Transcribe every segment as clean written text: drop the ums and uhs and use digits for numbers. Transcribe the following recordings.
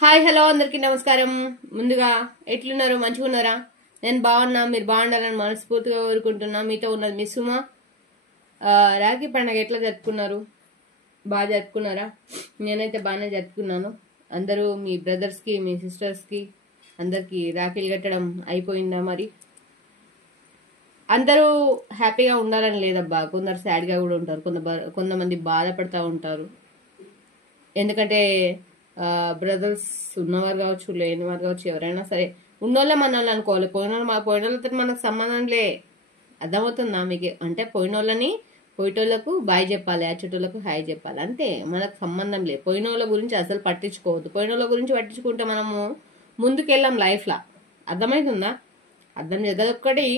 Hi hello అందరికీ నమస్కారం. ముందుగా ఎట్లున్నారు? మంచిగా ఉన్నారా? నేను బాగున్నా, మీరు బాగుండాలని మనస్ఫూర్తిగా కోరుకుంటున్నా. మీతో ఉన్నది మీ సుమ. రాఖీ పండుగ ఎట్లా జరుపుకున్నారు? బాగా జరుపుకున్నారా? నేనైతే బాగానే జరుపుకున్నాను. అందరూ మీ బ్రదర్స్కి, మీ సిస్టర్స్కి అందరికి రాఖీలు కట్టడం అయిపోయిందా? మరి అందరూ హ్యాపీగా ఉండాలని లేదబ్బా. కొందరు సాడ్గా కూడా ఉంటారు, కొంతమంది బాధపడతా ఉంటారు. ఎందుకంటే బ్రదర్స్ ఉన్నవారు కావచ్చు, లేనివారు కావచ్చు, ఎవరైనా సరే ఉన్నోళ్ళే మనల్ని అనుకోవాలి. పోయినోళ్ళతో మనకు సంబంధం లే. అర్థమవుతుందా మీకు? అంటే పోయిటోళ్ళకు బాయ్ చెప్పాలి, అచ్చటోళ్ళకు హాయ్ చెప్పాలి, అంతే. మనకు సంబంధం లేదు. పోయినోళ్ళ గురించి అసలు పట్టించుకోవద్దు. పోయినోళ్ళ గురించి పట్టించుకుంటే మనము ముందుకెళ్ళాం లైఫ్లో. అర్థమవుతుందా? అర్థం చేద్దాం. ఒక్కటి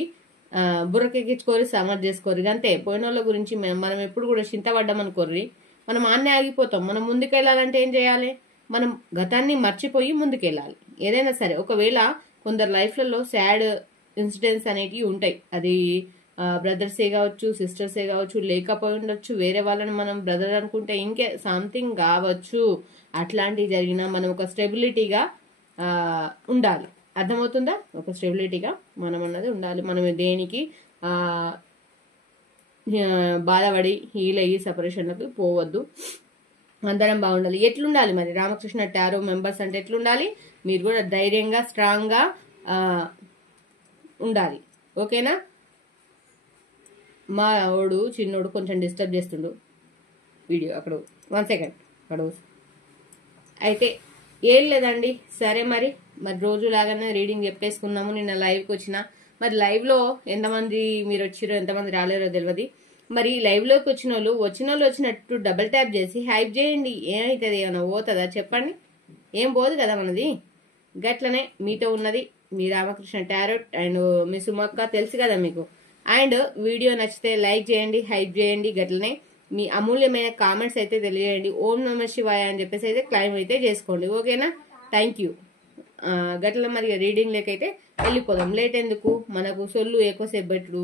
బుర్రకెక్కించుకోరి, సమర్ చేసుకోరు, అంతే. పోయినోళ్ళ గురించి మనం ఎప్పుడు కూడా చింతపడ్డాం అనుకోర్రి, మనం ఆన్నే ఆగిపోతాం. మనం ముందుకెళ్ళాలంటే ఏం చేయాలి? మనం గతాన్ని మర్చిపోయి ముందుకెళ్ళాలి. ఏదైనా సరే, ఒకవేళ కొందరు లైఫ్లలో సాడ్ ఇన్సిడెంట్స్ అనేటివి ఉంటాయి. అది బ్రదర్సే కావచ్చు, సిస్టర్సే కావచ్చు, లేకపోయి ఉండొచ్చు. వేరే వాళ్ళని మనం బ్రదర్ అనుకుంటే ఇంకే సంథింగ్ కావచ్చు. అట్లాంటివి జరిగినా మనం ఒక స్టెబిలిటీగా ఉండాలి. అర్థమవుతుందా? ఒక స్టెబిలిటీగా మనం అన్నది ఉండాలి. మనం దేనికి బాధపడి హీల్ అయ్యి సపరేషన్లకు పోవద్దు. అందరం బాగుండాలి. ఎట్లుండాలి మరి? రామకృష్ణ టారో మెంబర్స్ అంటే ఎట్లుండాలి? మీరు కూడా ధైర్యంగా, స్ట్రాంగ్గా ఉండాలి. ఓకేనా? మా వాడు చిన్నోడు కొంచెం డిస్టర్బ్ చేస్తుండు వీడియో. అక్కడ 1 సెకండ్ అక్కడ. అయితే ఏం లేదండి. సరే మరి రోజు లాగానే రీడింగ్ చెప్పేసుకున్నాము. నిన్న లైవ్కి వచ్చిన. మరి లైవ్లో ఎంతమంది మీరు వచ్చిరో, ఎంతమంది రాలేరో తెలియదు. మరి లైవ్లోకి వచ్చిన వాళ్ళు వచ్చినట్టు డబుల్ ట్యాప్ చేసి హైప్ చేయండి. ఏమవుతుంది? ఏమైనా పోతుందా చెప్పండి? ఏం పోదు కదా మనది. గట్లనే మీతో ఉన్నది మీ రామకృష్ణ టారోట్ అండ్ మీ సుమక్క, తెలుసు కదా మీకు. అండ్ వీడియో నచ్చితే లైక్ చేయండి, హైప్ చేయండి. గట్లనే మీ అమూల్యమైన కామెంట్స్ అయితే తెలియజేయండి. ఓం నమః శివాయ అని చెప్పేసి అయితే క్లైమ్ అయితే చేసుకోండి. ఓకేనా? Thank you. గట్ల మరి రీడింగ్ లేకైతే వెళ్ళిపోదాం. లేట్ ఎందుకు? మనకు సొల్లు ఎక్కువసేపు పెట్టుడు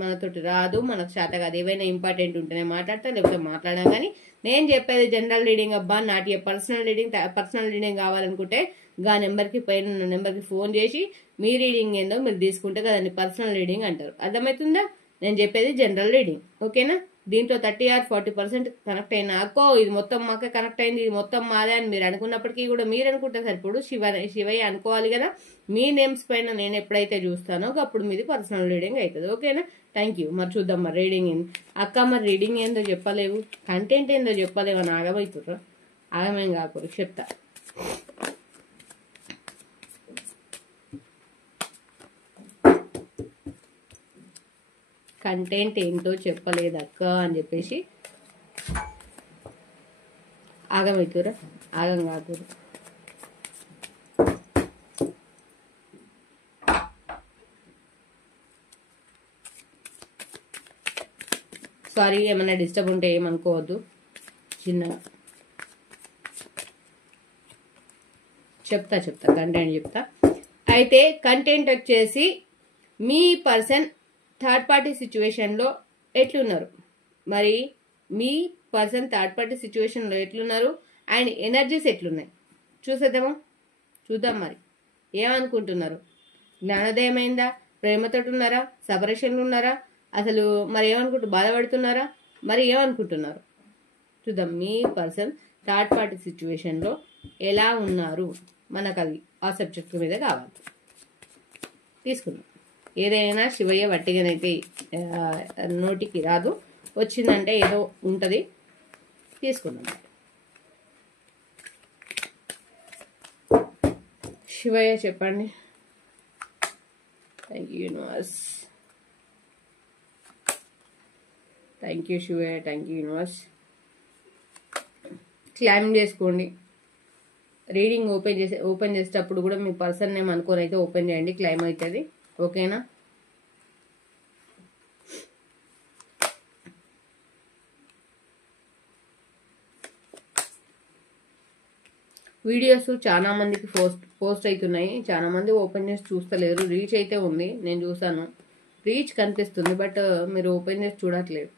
మనతోటి రాదు, మనకు శాత కాదు. ఏవైనా ఇంపార్టెంట్ ఉంటేనే మాట్లాడతా, లేకపోతే మాట్లాడాం. కానీ నేను చెప్పేది జనరల్ రీడింగ్ అబ్బా, నాటి పర్సనల్ రీడింగ్ కావాలనుకుంటే గా నెంబర్కి, పైన నెంబర్కి ఫోన్ చేసి మీ రీడింగ్ ఏందో మీరు తీసుకుంటే కదండి పర్సనల్ రీడింగ్ అంటారు. అర్థమవుతుందా? నేను చెప్పేది జనరల్ రీడింగ్. ఓకేనా? దీంట్లో 30 or 40% కనెక్ట్ అయినా అక్కో ఇది మొత్తం మాకే కనెక్ట్ అయింది, ఇది మొత్తం మాదే అని మీరు అనుకున్నప్పటికీ కూడా మీరు అనుకుంటే సరిపోడు. శివయ్య అనుకోవాలి కదా. మీ నేమ్స్ పైన నేను ఎప్పుడైతే చూస్తానో అప్పుడు మీది పర్సనల్ రీడింగ్ అవుతుంది. ఓకేనా? Thank you. మరి చూద్దాం మరి రీడింగ్ ఏంది. అక్క మరి రీడింగ్ ఏందో చెప్పలేవు, కంటెంట్ ఏందో చెప్పలేవు అని ఆగమవుతుర్రా? ఆగమేం కాకూడదు, చెప్తా. కంటెంట్ ఏంటో చెప్పలేదు అక్క అని చెప్పేసి ఆగమవుతురా? ఆగం కాకూడదు. సారీ, ఏమన్నా డిస్టర్బ్ ఉంటే ఏమనుకోవద్దు. చిన్నగా చెప్తా కంటెంట్ చెప్తా. అయితే కంటెంట్ వచ్చేసి మీ పర్సన్ థర్డ్ పార్టీ సిచ్యువేషన్లో ఎట్లున్నారు, మరి మీ పర్సన్ థర్డ్ పార్టీ సిచ్యువేషన్లో ఎట్లున్నారు అండ్ ఎనర్జీస్ ఎట్లున్నాయి చూద్దాం. మరి ఏమనుకుంటున్నారు? జ్ఞానోదయమైందా? ప్రేమతో ఉన్నారా? సపరేషన్లు ఉన్నారా? అసలు మరి ఏమనుకుంటూ బాధపడుతున్నారా? మరి ఏమనుకుంటున్నారు చూద్దాం. మీ పర్సన్ థర్డ్ పార్టీ సిచ్యువేషన్లో ఎలా ఉన్నారు మనకు అది ఆ సబ్జెక్ట్ మీద కావాలి. తీసుకుందాం. ఏదైనా శివయ్య వట్టిగానైతే నోటికి రాదు, వచ్చిందంటే ఏదో ఉంటుంది. తీసుకుందాం. శివయ్య చెప్పండి. Thank you universe. Thank you Shivayya. Thank you universe. Claim చేసుకోండి. రీడింగ్ ఓపెన్ చేసేటప్పుడు కూడా మీ పర్సన్ నేమ్ అనుకొని అయితే ఓపెన్ చేయండి, క్లైమ్ అవుతుంది. ఓకేనా? వీడియోస్ చాలా మందికి పోస్ట్ అవుతున్నాయి, చాలా మంది ఓపెన్ చేసి చూస్తలేరు. రీచ్ అయితే ఉంది, నేను చూసాను, రీచ్ కనిపిస్తుంది, బట్ మీరు ఓపెన్ చేసి చూడట్లేదు.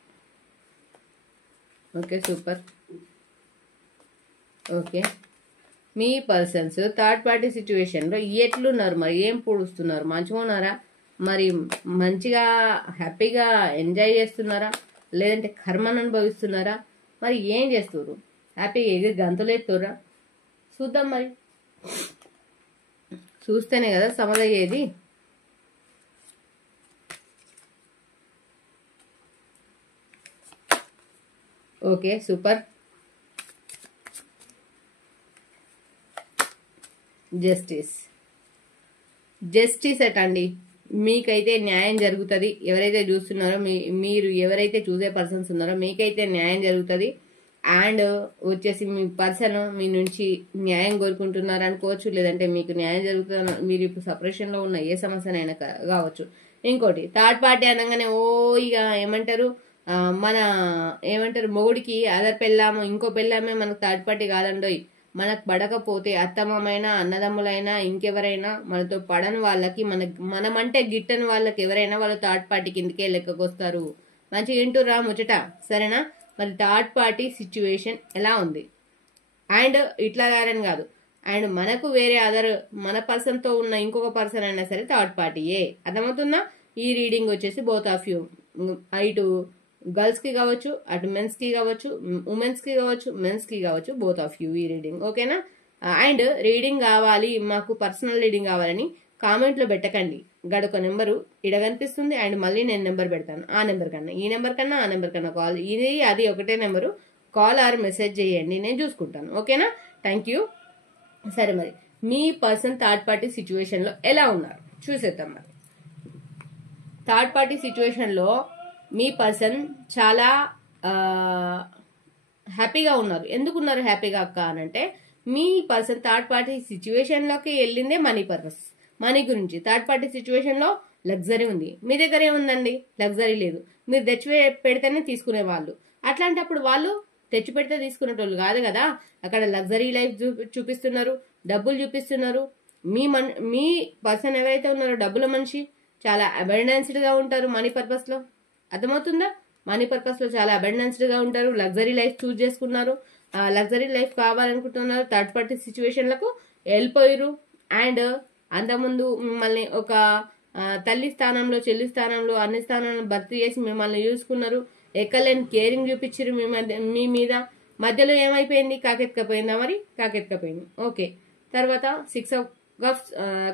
Okay, super. ఓకే, మీ పర్సన్స్ థర్డ్ పార్టీ సిచ్యువేషన్ లో ఎట్లున్నారు మరి, ఏం పూడుస్తున్నారు, మంచిగా ఉన్నారా, మరి మంచిగా హ్యాపీగా ఎంజాయ్ చేస్తున్నారా, లేదంటే కర్మను అనుభవిస్తున్నారా, మరి ఏం చేస్తున్నారు, హ్యాపీగా ఎగిరి గంతులు ఎత్తురా? చూద్దాం మరి, చూస్తేనే కదా సమదయ్యేది. Okay super. జస్టిస్ అటండి, మీకైతే న్యాయం జరుగుతుంది. ఎవరైతే చూస్తున్నారో మీరు ఎవరైతే చూసే పర్సన్స్ ఉన్నారో మీకైతే న్యాయం జరుగుతుంది. అండ్ వచ్చేసి మీ పర్సన్ మీ నుంచి న్యాయం కోరుకుంటున్నారు అనుకోవచ్చు, లేదంటే మీకు న్యాయం జరుగుతుంది. మీరు ఇప్పుడు సపరేషన్ లో ఉన్న ఏ సమస్యనైనా కావచ్చు. ఇంకోటి థర్డ్ పార్టీ అనగానే ఇక ఏమంటారు, మన ఏమంటారు, మొగుడికి అదర్ పెళ్ళాము ఇంకో పెళ్ళామే మనకు థర్డ్ పార్టీ కాదండోయ్. మనకు పడకపోతే అత్తమామైనా అన్నదమ్ములైనా ఇంకెవరైనా మనతో పడని వాళ్ళకి మనమంటే గిట్టని వాళ్ళకి ఎవరైనా వాళ్ళు థర్డ్ పార్టీ కిందకే లెక్కకొస్తారు. మంచిగా వింటురా ముచ్చట, సరేనా? మరి థర్డ్ పార్టీ సిచ్యువేషన్ ఎలా ఉంది? అండ్ ఇట్లా గారని కాదు, అండ్ మనకు వేరే మన పర్సన్ తో ఉన్న ఇంకొక పర్సన్ అయినా సరే థర్డ్ పార్టీయే. అర్థమవుతుందా? ఈ రీడింగ్ వచ్చేసి బోత్ ఆఫ్ యూ, ఇటు గర్ల్స్ కి కావచ్చు, అటు మెన్స్ కి కావచ్చు, ఉమెన్స్ కి కావచ్చు, మెన్స్ కి కావచ్చు, బోత్ ఆఫ్ యూ ఈ రీడింగ్. ఓకేనా? అండ్ రీడింగ్ కావాలి, మాకు పర్సనల్ రీడింగ్ కావాలని కామెంట్ లో పెట్టకండి. గడొక నెంబరు ఇడ కనిపిస్తుంది, అండ్ మళ్ళీ నేను నెంబర్ పెడతాను. ఆ నెంబర్ కన్నా ఈ నెంబర్ కన్నా ఆ నెంబర్ కన్నా కాల్, ఇది అది ఒకటే నెంబరు, కాల్ ఆర్ మెసేజ్ చేయండి, నేను చూసుకుంటాను. ఓకేనా? Thank you. సరే, మరి మీ పర్సన్ థర్డ్ పార్టీ సిచ్యువేషన్ లో ఎలా ఉన్నారు చూసేద్దాం. మరి థర్డ్ పార్టీ సిచ్యువేషన్ లో మీ పర్సన్ చాలా హ్యాపీగా ఉన్నారు. ఎందుకున్నారు హ్యాపీగా అక్క అనంటే, మీ పర్సన్ థర్డ్ పార్టీ సిచ్యువేషన్ లోకి వెళ్ళిందే మనీ పర్పస్, మనీ గురించి. థర్డ్ పార్టీ సిచ్యువేషన్ లో లగ్జరీ ఉంది, మీ దగ్గర ఏముందండి? లగ్జరీ లేదు. మీరు తెచ్చి పెడితేనే తీసుకునే వాళ్ళు. అట్లాంటప్పుడు వాళ్ళు తెచ్చి పెడితే తీసుకునేటోళ్ళు కాదు కదా. అక్కడ లగ్జరీ లైఫ్ చూపిస్తున్నారు, డబ్బులు చూపిస్తున్నారు. మీ పర్సన్ ఎవరైతే ఉన్నారో డబ్బుల మనిషి, చాలా అబెండెన్స్డ్ గా ఉంటారు మనీ పర్పస్ లో. అర్థమవుతుందా? మనీ పర్పస్ లో చాలా అబెండెన్స్డ్ గా ఉంటారు. లగ్జరీ లైఫ్ చూస్ చేసుకున్నారు, లగ్జరీ లైఫ్ కావాలనుకుంటున్నారు. థర్డ్ పార్టీ సిచ్యువేషన్లకు వెళ్ళిపోయారు. అండ్ అంతకుముందు మిమ్మల్ని ఒక తల్లి స్థానంలో, చెల్లి స్థానంలో, అన్ని స్థానాలను భర్తీ చేసి మిమ్మల్ని చూసుకున్నారు. ఎక్కలేని కేరింగ్ చూపించారు మీ మీద. మధ్యలో ఏమైపోయింది? కాకెత్తుకపోయిందా? మరి కాకెత్తుకపోయింది. ఓకే. తర్వాత 6 of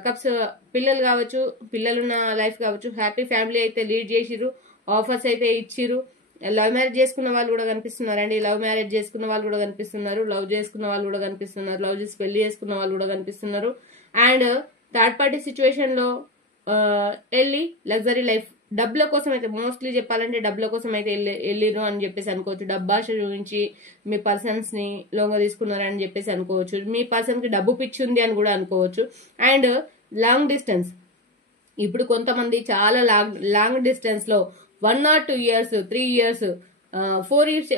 కప్స్, పిల్లలు కావచ్చు, పిల్లలున్న లైఫ్ కావచ్చు, హ్యాపీ ఫ్యామిలీ అయితే లీడ్ చేసిరు, ఆఫర్స్ అయితే ఇచ్చిరు. లవ్ మ్యారేజ్ చేసుకున్న వాళ్ళు కూడా కనిపిస్తున్నారండి. లవ్ మ్యారేజ్ చేసుకున్న వాళ్ళు కూడా కనిపిస్తున్నారు, లవ్ చేసుకున్న వాళ్ళు కూడా కనిపిస్తున్నారు, లవ్ చేసి పెళ్లి చేసుకున్న వాళ్ళు కూడా కనిపిస్తున్నారు. అండ్ థర్డ్ పార్టీ సిచ్యువేషన్ లో వెళ్ళి లగ్జరీ లైఫ్, డబ్బుల కోసం అయితే, మోస్ట్లీ చెప్పాలంటే డబ్బుల కోసం అయితే వెళ్ళిరు అని చెప్పేసి అనుకోవచ్చు. డబ్బాష చూపించి మీ పర్సన్స్ ని లోంగ తీసుకున్నారని చెప్పేసి అనుకోవచ్చు. మీ పర్సన్ కి డబ్బు పిచ్చి ఉంది అని కూడా అనుకోవచ్చు. అండ్ లాంగ్ డిస్టెన్స్, ఇప్పుడు కొంతమంది చాలా లాంగ్ డిస్టెన్స్ లో 1 or 2 years, 3 years, 4 years,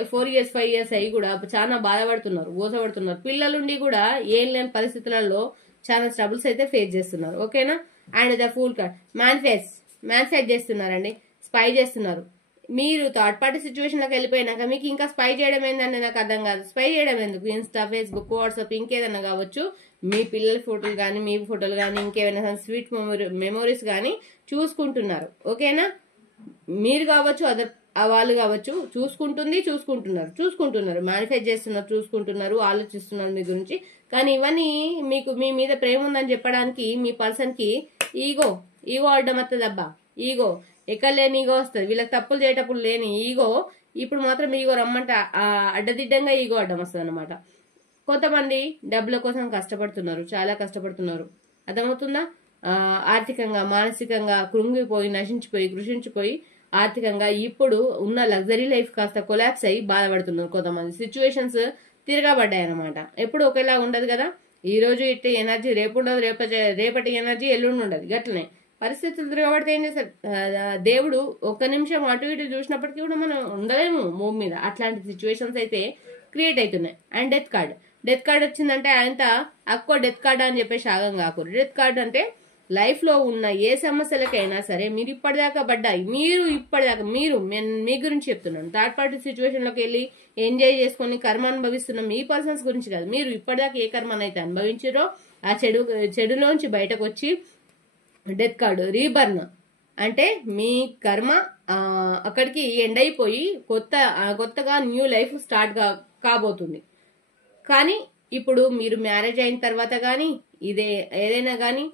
5 years అయ్యి కూడా చాలా బాధపడుతున్నారు, గోసపడుతున్నారు. పిల్లలుండి కూడా ఏం లేని పరిస్థితులలో చాలా ట్రబుల్స్ అయితే ఫేస్ చేస్తున్నారు. ఓకేనా? అండ్ ద ఫూల్ కార్డ్, మ్యాన్ఫెస్ట్ చేస్తున్నారండి, స్పై చేస్తున్నారు. మీరు థర్డ్ పార్టీ సిచ్యువేషన్ లోకి వెళ్ళిపోయినాక మీకు ఇంకా స్పై చేయడం ఏంటంటే నాకు అర్థం కాదు. స్పై చేయడం ఎందుకు? ఇన్స్టా, ఫేస్బుక్, వాట్సాప్, ఇంకేదన్నా కావచ్చు, మీ పిల్లల ఫోటోలు కానీ, మీ ఫోటోలు కానీ, ఇంకేమైనా స్వీట్ మెమోరీస్ కానీ చూసుకుంటున్నారు. ఓకేనా? మీరు కావచ్చు, వాళ్ళు కావచ్చు, చూసుకుంటున్నారు, మేనిఫెస్ట్ చేస్తున్నారు, చూసుకుంటున్నారు, ఆలోచిస్తున్నారు మీ గురించి. కానీ ఇవన్నీ మీకు మీ మీద ప్రేమ ఉందని చెప్పడానికి మీ పర్సన్ కి ఈగో అడ్డం వస్తుందబ్బా. ఈగో ఎక్కడ లేని ఈగో వస్తుంది. వీళ్ళకి తప్పులు చేయటప్పుడు లేని ఈగో ఇప్పుడు మాత్రం ఈగో రమ్మంట అడ్డదిడ్డంగా ఈగో అడ్డం వస్తుంది అనమాట. కొంతమంది డబ్బుల కోసం కష్టపడుతున్నారు, చాలా కష్టపడుతున్నారు. అర్థమవుతుందా? ఆర్థికంగా, మానసికంగా కృంగిపోయి, నశించిపోయి, కృషించిపోయి, ఆర్థికంగా ఇప్పుడు ఉన్న లగ్జరీ లైఫ్ కాస్త కొలాప్స్ అయ్యి బాధపడుతున్నారు. కొంతమంది సిచ్యువేషన్స్ తిరగబడ్డాయి అనమాట. ఎప్పుడు ఒకేలా ఉండదు కదా. ఈ రోజు ఇట్టి ఎనర్జీ రేపు ఉండదు, రేపటి ఎనర్జీ ఎల్లుండి ఉండదు. గట్లనే పరిస్థితులు తిరగబడితే ఏం చేస్తారు? దేవుడు ఒక్క నిమిషం అటు ఇటు చూసినప్పటికీ కూడా మనం ఉండలేము భూమి మీద. అట్లాంటి సిచ్యువేషన్స్ అయితే క్రియేట్ అవుతున్నాయి. అండ్ డెత్ కార్డ్ వచ్చిందంటే ఆయన అక్కో డెత్ కార్డ్ అని చెప్పేసి ఆగం కాకూడదు. డెత్ కార్డ్ అంటే లైఫ్ లో ఉన్న ఏ సమస్యలకైనా సరే మీరు ఇప్పటిదాకా పడ్డాయి, మీరు మీ గురించి చెప్తున్నాను. థర్డ్ పార్టీ సిచ్యువేషన్ లోకి వెళ్ళి ఎంజాయ్ చేసుకుని కర్మ అనుభవిస్తున్న మీ పర్సన్స్ గురించి కాదు. మీరు ఇప్పటిదాకా ఏ కర్మనైతే అనుభవించారో ఆ చెడులోంచి బయటకు వచ్చి డెత్ కార్డు రీబర్న్ అంటే మీ కర్మ అక్కడికి ఎండ్ అయిపోయి కొత్తగా న్యూ లైఫ్ స్టార్ట్ కాబోతుంది. కానీ ఇప్పుడు మీరు మ్యారేజ్ అయిన తర్వాత గానీ ఏదైనా గానీ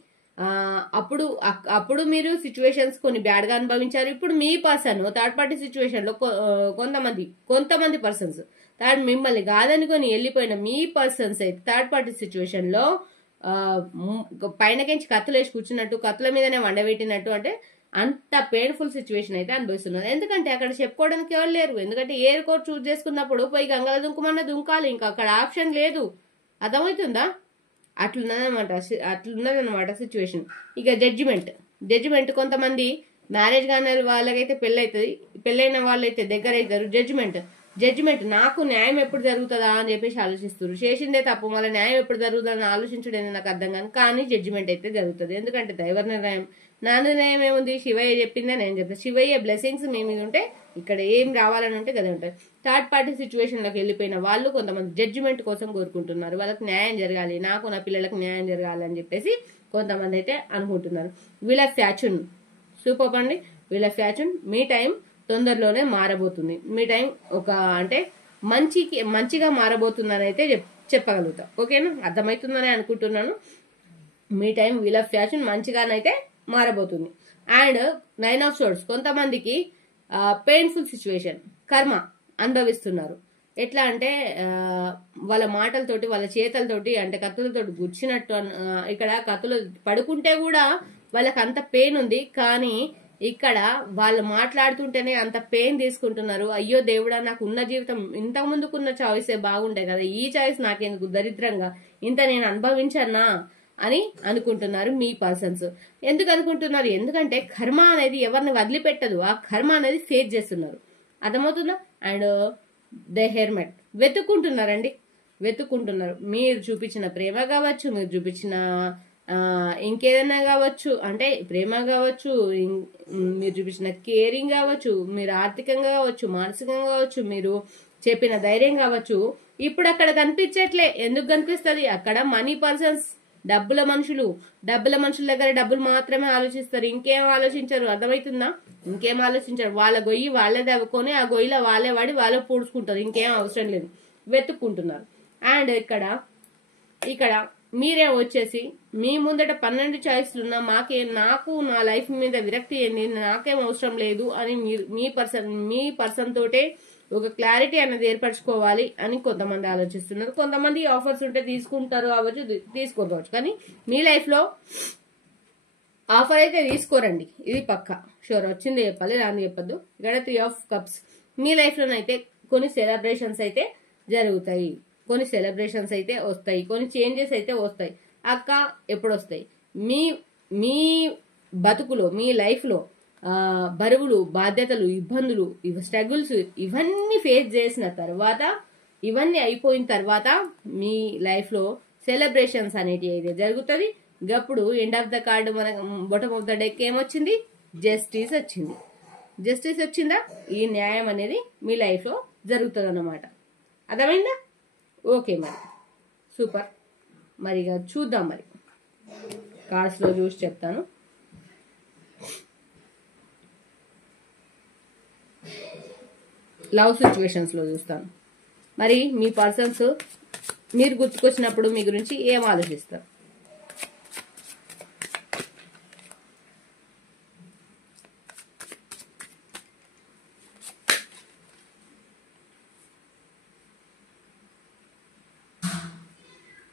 అప్పుడు మీరు సిచ్యువేషన్స్ కొన్ని బ్యాడ్ గా అనుభవించారు. ఇప్పుడు మీ పర్సన్ థర్డ్ పార్టీ సిచ్యువేషన్ లో కొంతమంది పర్సన్స్ మిమ్మల్ని కాదనుకొని వెళ్ళిపోయిన మీ పర్సన్స్ అయితే థర్డ్ పార్టీ సిచ్యువేషన్ లో పైనకించి కత్తులు వేసి కూర్చున్నట్టు, కత్తుల మీదనే వండబెట్టినట్టు, అంటే అంత పెయిన్ఫుల్ సిచ్యువేషన్ అయితే అనుభవిస్తున్నారు. ఎందుకంటే అక్కడ చెప్పుకోవడానికి ఎవరు లేరు. ఎందుకంటే ఏ కోర్టు చూస్ చేసుకున్నప్పుడు పోయి గంగల దుంకుమన్న దుంకాలి, ఇంకా అక్కడ ఆప్షన్ లేదు. అర్థమవుతుందా? అట్లున్నదన్నమాట సిచ్యువేషన్. ఇక జడ్జిమెంట్ కొంతమంది మ్యారేజ్ కాని వాళ్ళకైతే పెళ్ళైన వాళ్ళైతే దగ్గర అవుతారు. జడ్జిమెంట్ నాకు న్యాయం ఎప్పుడు జరుగుతుందా అని చెప్పేసి ఆలోచిస్తారు. చేసిందే తప్పు, మళ్ళీ న్యాయం ఎప్పుడు జరుగుతుందని ఆలోచించడం నాకు అర్థం కాదు. కానీ జడ్జిమెంట్ అయితే జరుగుతుంది. ఎందుకంటే దైవ నిర్ణయం, నా నిర్ణయం ఏముంది, శివయ్య చెప్పిందే నేను చెప్తాను. శివయ్య బ్లెస్సింగ్స్ మీ మీద ఉంటే ఇక్కడ ఏం రావాలని ఉంటే కదా ఉంటాయి. థర్డ్ పార్టీ సిచ్యువేషన్ లోకి వెళ్ళిపోయిన వాళ్ళు కొంతమంది జడ్జిమెంట్ కోసం కోరుకుంటున్నారు. వాళ్ళకి న్యాయం జరగాలి, నాకు నా పిల్లలకు న్యాయం జరగాలి అని చెప్పేసి కొంతమంది అయితే అనుకుంటున్నారు. వీళ్ళ ఫ్యాచున్ సూపర్ అండి. వీళ్ళ ఫ్యాచున్ మీ టైం తొందరలోనే మారబోతుంది. మీ టైం అంటే మంచిగా మారబోతుందని అయితే చెప్పగలుగుతా. ఓకేనా? అర్థమవుతుందని అనుకుంటున్నాను. మీ టైం వీళ్ళ ఫ్యాషన్ మంచిగానైతే మారబోతుంది. అండ్ 9 ఆఫ్ సోర్డ్స్ కొంతమందికి పెయిన్ఫుల్ సిచ్యువేషన్ కర్మ అనుభవిస్తున్నారు. ఎట్లా అంటే వాళ్ళ మాటలతోటి వాళ్ళ చేతలతోటి అంటే కత్తులతోటి గుచ్చినట్టు, ఇక్కడ కత్తులు పడుకుంటే కూడా వాళ్ళకి అంత పెయిన్ ఉంది. కానీ ఇక్కడ వాళ్ళు మాట్లాడుతుంటేనే అంత పెయిన్ తీసుకుంటున్నారు. అయ్యో దేవుడా, నాకు ఉన్న జీవితం ఇంత ముందుకున్న చాయిసే బాగుంటాయి కదా, ఈ చాయిస్ నాకెందుకు దరిద్రంగా, ఇంత నేను అనుభవించన్నా అని అనుకుంటున్నారు మీ పర్సన్స్. ఎందుకు అనుకుంటున్నారు? ఎందుకంటే కర్మ అనేది ఎవరిని వదిలిపెట్టదు. ఆ కర్మ అనేది ఫేస్ చేస్తున్నారు. అర్థమవుతుందా? అండ్ ద హెర్మెట్ వెతుక్కుంటున్నారు. మీరు చూపించిన ప్రేమ కావచ్చు, మీరు చూపించిన ఇంకేదైనా కావచ్చు, అంటే ప్రేమ కావచ్చు, మీరు చూపించిన కేరింగ్ కావచ్చు, మీరు ఆర్థికంగా కావచ్చు, మానసికంగా కావచ్చు, మీరు చెప్పిన ధైర్యం కావచ్చు, ఇప్పుడు అక్కడ కనిపించట్లే. ఎందుకు కనిపిస్తుంది? అక్కడ మనీ పర్సన్స్, డబ్బుల మనుషుల దగ్గర డబ్బులు మాత్రమే ఆలోచిస్తారు, ఇంకేం ఆలోచించరు. అర్థమవుతుందా? ఇంకేం ఆలోచించరు. వాళ్ళ గొయ్యి వాళ్ళే దవ్వుకొని ఆ గొయ్యిలో వాళ్ళే వాడి వాళ్ళే పూడ్చుకుంటారు. ఇంకేం అవసరం లేదు. వెతుక్కుంటున్నారు. అండ్ ఇక్కడ మీరే వచ్చేసి మీ ముందట 12 చాయిస్లు ఉన్నా నాకు నా లైఫ్ మీద విరక్తి ఏంది, నాకేం అవసరం లేదు అని మీ పర్సన్ తోటే ఒక క్లారిటీ అనేది ఏర్పరచుకోవాలి అని కొంతమంది ఆలోచిస్తున్నారు. కొంతమంది ఆఫర్స్ ఉంటే తీసుకుంటారు కావచ్చు, తీసుకోవచ్చు. కానీ మీ లైఫ్ లో ఆఫర్ అయితే తీసుకోరండి, ఇది పక్కా షూర్. వచ్చింది చెప్పాలి, రాని చెప్పద్దు. ఇక్కడ 3 ఆఫ్ కప్స్. మీ లైఫ్ లోనైతే కొన్ని సెలబ్రేషన్స్ అయితే జరుగుతాయి, కొన్ని సెలబ్రేషన్స్ అయితే వస్తాయి, కొన్ని చేంజెస్ అయితే వస్తాయి. అక్క ఎప్పుడు వస్తాయి? మీ బతుకులో, మీ లైఫ్ లో బరువులు, బాధ్యతలు, ఇబ్బందులు, స్ట్రగుల్స్ ఇవన్నీ ఫేస్ చేసిన తర్వాత, ఇవన్నీ అయిపోయిన తర్వాత మీ లైఫ్ లో సెలబ్రేషన్స్ అనేటివి అయితే జరుగుతుంది. గప్పుడు ఎండ్ ఆఫ్ ద కార్డు మన బాటమ్ ఆఫ్ ద డెక్ ఏమొచ్చింది? జస్టిస్ వచ్చింది. జస్టిస్ వచ్చిందా? ఈ న్యాయం అనేది మీ లైఫ్ లో జరుగుతుంది అన్నమాట. అర్థమైందా? ఓకే, మరి సూపర్. మరి ఇక చూద్దాం. మరి కార్డ్స్ లో చూసి చెప్తాను. లవ్ సిచ్యువేషన్స్ లో చూస్తాను. మరి మీ పర్సన్స్ మీరు గుర్తుకొచ్చినప్పుడు మీ గురించి ఏం ఆలోచిస్తారు?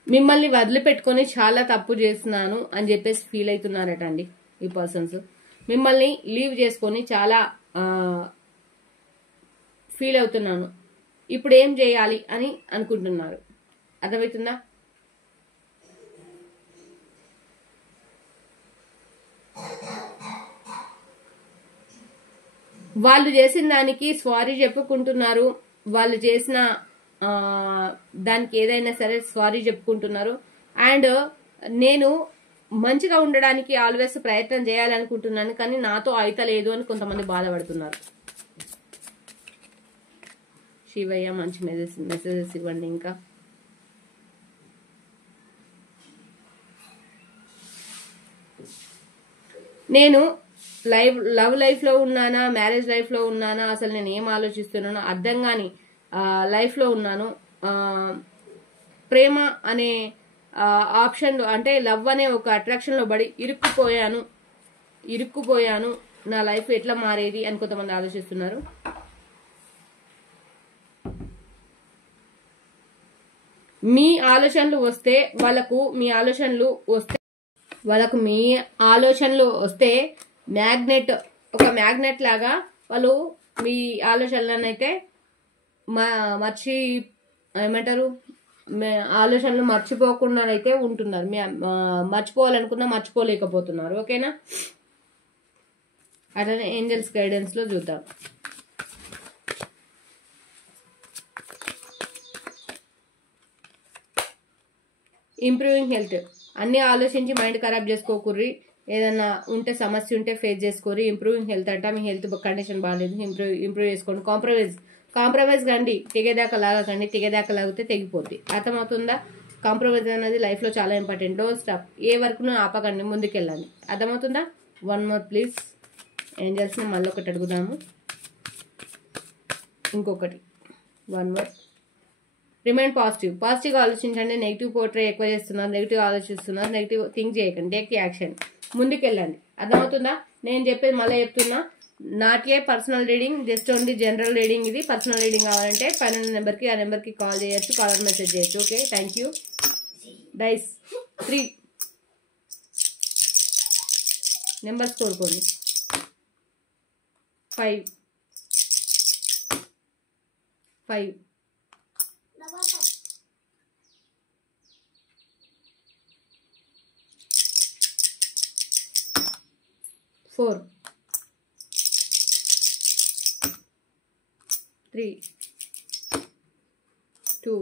మిమ్మల్ని వదిలిపెట్టుకొని చాలా తప్పు చేస్తున్నాను అని చెప్పేసి ఫీల్ అవుతున్నారట అండి ఈ పర్సన్స్. మిమ్మల్ని లీవ్ చేసుకొని చాలా ఫీల్ అవుతున్నాను, ఇప్పుడు ఏం చేయాలి అని అనుకుంటున్నారు. అర్థమవుతుందా? వాళ్ళు చేసిన దానికి సారీ చెప్పుకుంటున్నారు. వాళ్ళు చేసిన దానికి ఏదైనా సరే సారీ చెప్పుకుంటున్నారు. అండ్ నేను మంచిగా ఉండడానికి ఆల్వేస్ ప్రయత్నం చేయాలనుకుంటున్నాను, కానీ నాతో అయితలేదు అని కొంతమంది బాధపడుతున్నారు. శివయ్య మంచి మెసేజెస్ ఇవ్వండి. ఇంకా నేను లవ్ లైఫ్ లో ఉన్నానా, మ్యారేజ్ లైఫ్ లో ఉన్నానా, అసలు నేను ఏం ఆలోచిస్తున్నానో అర్థం కాని లైఫ్ లో ఉన్నాను. ప్రేమ అనే ఆప్షన్ అంటే లవ్ అనే ఒక అట్రాక్షన్ లో పడి ఇరుక్కుపోయాను. నా లైఫ్ ఎట్లా మారేది అని కొంతమంది ఆలోచిస్తున్నారు. మీ ఆలోచనలు వస్తే వాళ్ళకు మీ ఆలోచనలు వస్తే ఒక మ్యాగ్నెట్ లాగా వాళ్ళు మీ ఆలోచనలను అయితే ఆలోచనలు మర్చిపోకుండా అయితే ఉంటున్నారు. మర్చిపోవాలనుకున్నా మర్చిపోలేకపోతున్నారు. ఓకేనా? అట్లనే ఏంజల్స్ గైడెన్స్ లో చూద్దాం. Improving health. అన్ని ఆలోచించి మైండ్ ఖరాబ్ చేసుకోకూర్రి. ఏదన్నా ఉంటే సమస్య ఉంటే ఫేస్ చేసుకోరు. ఇంప్రూవింగ్ హెల్త్ అంట మీ హెల్త్ కండిషన్ బాగాలేదు, ఇంప్రూవ్ చేసుకోండి. కాంప్రమైజ్ కండి, తెగేదాకా లాగకండి. తెగేదాకా లాగితే తెగిపోద్ది. అర్థమవుతుందా? కాంప్రమైజ్ అనేది లైఫ్ లో చాలా ఇంపార్టెంట్. Don't stop. ఏ వర్క్ను ఆపకండి, ముందుకెళ్ళండి. అర్థమవుతుందా? One more please. ఏంజల్స్ ని మళ్ళీ ఒకటి అడుగుదాము. ఇంకొకటి వన్ మోర్. రిమైండ్ పాజిటివ్ గా ఆలోచించండి. నెగిటివ్ పోర్ట్రే ఎక్కువ చేస్తున్నారు, నెగిటివ్ ఆలోచిస్తున్నారు. నెగిటివ్ థింక్ చేయకండి. Take action. ముందుకెళ్ళండి. అర్థమవుతుందా? నేను చెప్పేది మళ్ళీ చెప్తున్నా, not a personal reading, just only general reading. ఇది పర్సనల్ రీడింగ్ కావాలంటే పైన నెంబర్కి ఆ నెంబర్కి కాల్ చేయొచ్చు, కాలర్ మెసేజ్ చేయొచ్చు. Okay, thank you. Dice 3 numbers కోరుకోండి. 5 4 3 2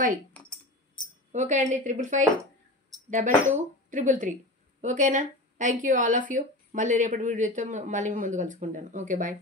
5. ఓకే అండి. 555 22 333. ఓకేనా? Thank you all of you. మళ్ళీ రేపటి వీడియోతో మళ్ళీ ముందు కలుసుకుంటాను. Okay, bye.